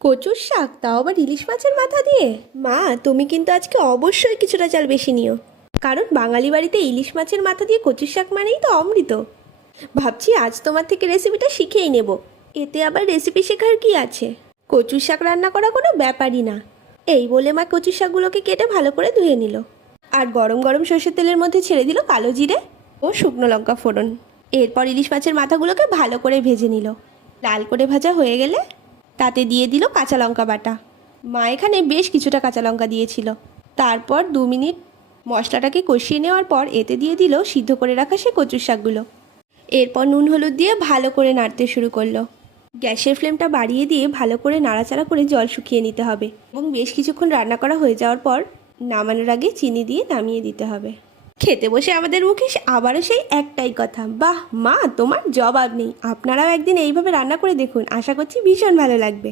কচুর শাক, তাও আবার ইলিশ মাছের মাথা দিয়ে? মা, তুমি কিন্তু আজকে অবশ্যই কিছুটা চাল বেশি নিও, কারণ বাঙালি বাড়িতে ইলিশ মাছের মাথা দিয়ে কচুর শাক মানেই তো অমৃত। ভাবছি আজ তোমার থেকে রেসিপিটা শিখেই নেব। এতে আবার রেসিপি শেখার কি আছে? কচুর শাক রান্না করা কোনো ব্যাপারই না। এই বলে মা কচুর শাকগুলোকে কেটে ভালো করে ধুয়ে নিল, আর গরম গরম সর্ষের তেলের মধ্যে ছেড়ে দিল কালো জিরে ও শুকনো লঙ্কা ফোড়ন। এরপর ইলিশ মাছের মাথাগুলোকে ভালো করে ভেজে নিল। লাল করে ভাজা হয়ে গেলে তাতে দিয়ে দিল কাঁচা লঙ্কা বাটা। মা এখানে বেশ কিছুটা কাঁচা লঙ্কা দিয়েছিল। তারপর 2 মিনিট মশলাটাকে কষিয়ে নেওয়ার পর এতে দিয়ে দিল সিদ্ধ করে রাখা সে কচুর শাকগুলো। এরপর নুন হলুদ দিয়ে ভালো করে নাড়তে শুরু করলো। গ্যাসের ফ্লেমটা বাড়িয়ে দিয়ে ভালো করে নাড়াচাড়া করে জল শুকিয়ে নিতে হবে, এবং বেশ কিছুক্ষণ রান্না করা হয়ে যাওয়ার পর নামানোর আগে চিনি দিয়ে নামিয়ে দিতে হবে। খেতে বসে আমাদের মুখে আবারও সেই একটাই কথা, বাহ মা, তোমার জবাব নেই। আপনারাও একদিন এইভাবে রান্না করে দেখুন, আশা করছি ভীষণ ভালো লাগবে।